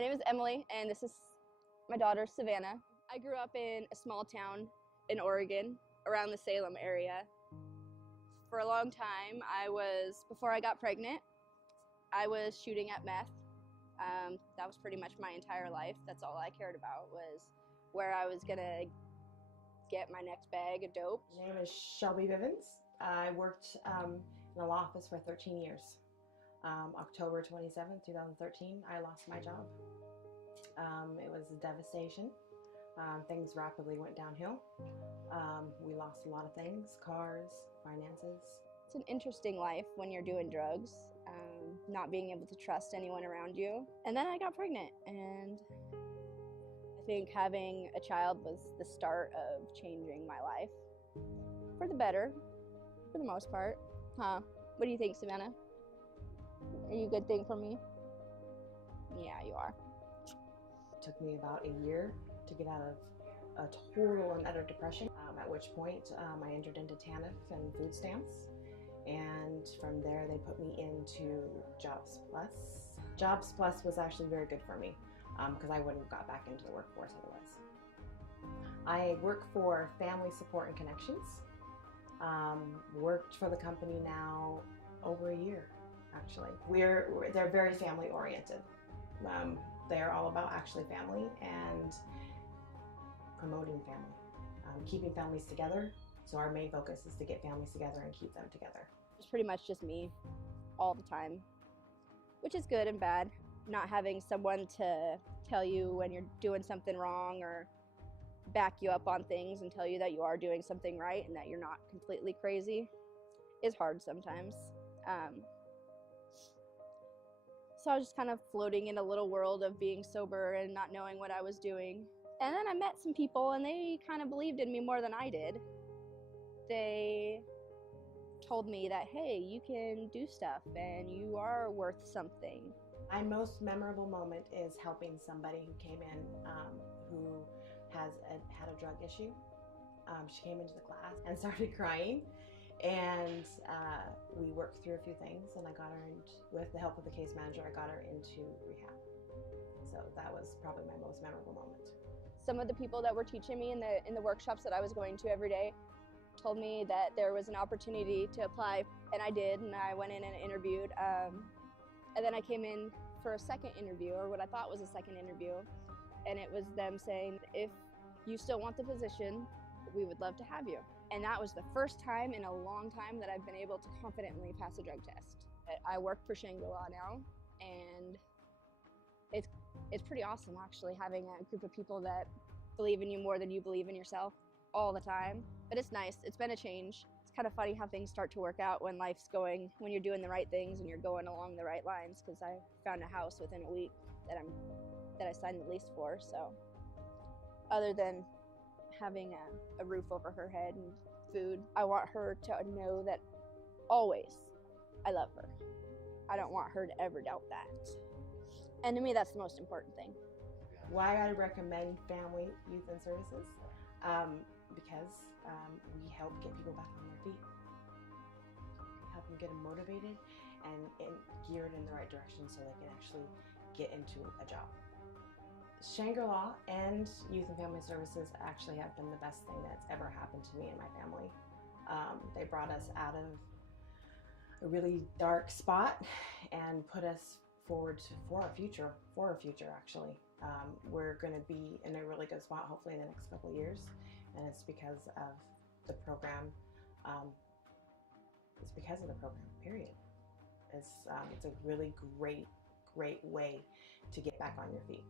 My name is Emily, and this is my daughter, Savannah. I grew up in a small town in Oregon, around the Salem area. For a long time, before I got pregnant, I was shooting at meth. That was pretty much my entire life. That's all I cared about, was where I was gonna get my next bag of dope. My name is Shelby Bivens. I worked in a law office for 13 years. October 27, 2013, I lost my job. It was a devastation. Things rapidly went downhill. We lost a lot of things, cars, finances. It's an interesting life when you're doing drugs, not being able to trust anyone around you. And then I got pregnant, and I think having a child was the start of changing my life for the better, for the most part. Huh? What do you think, Savannah? Are you a good thing for me? Yeah, you are. It took me about a year to get out of a total and utter depression, at which point I entered into TANF and food stamps. And from there, they put me into Jobs Plus. Jobs Plus was actually very good for me because I wouldn't have got back into the workforce otherwise. I work for Family Support and Connections. Worked for the company now over a year, actually. They're very family oriented. They're all about actually family and promoting family, keeping families together. So our main focus is to get families together and keep them together. It's pretty much just me all the time, which is good and bad. Not having someone to tell you when you're doing something wrong or back you up on things and tell you that you are doing something right and that you're not completely crazy is hard sometimes. So I was just kind of floating in a little world of being sober and not knowing what I was doing. And then I met some people, and they kind of believed in me more than I did. They told me that, hey, you can do stuff and you are worth something. My most memorable moment is helping somebody who came in who had a drug issue. She came into the class and started crying, and we worked through a few things, and I got her, with the help of the case manager, I got her into rehab. So that was probably my most memorable moment. Some of the people that were teaching me in the workshops that I was going to every day told me that there was an opportunity to apply, and I did, and I went in and interviewed. And then I came in for a second interview, or what I thought was a second interview, and it was them saying, if you still want the position, we would love to have you. And that was the first time in a long time that I've been able to confidently pass a drug test. I work for Shangri-La now, and it's pretty awesome actually having a group of people that believe in you more than you believe in yourself all the time. But it's nice. It's been a change. It's kind of funny how things start to work out when when you're doing the right things and you're going along the right lines, because I found a house within a week that I signed the lease for. So other than having a roof over her head and food, I want her to know that always I love her. I don't want her to ever doubt that. And to me, that's the most important thing. Why I recommend Family Youth and Services? Because we help get people back on their feet. Help them get them motivated and geared in the right direction so they can actually get into a job. Shangri-La and Youth and Family Services actually have been the best thing that's ever happened to me and my family. They brought us out of a really dark spot and put us forward for our future actually. We're going to be in a really good spot hopefully in the next couple of years, and it's because of the program. It's because of the program, period. It's a really great way to get back on your feet.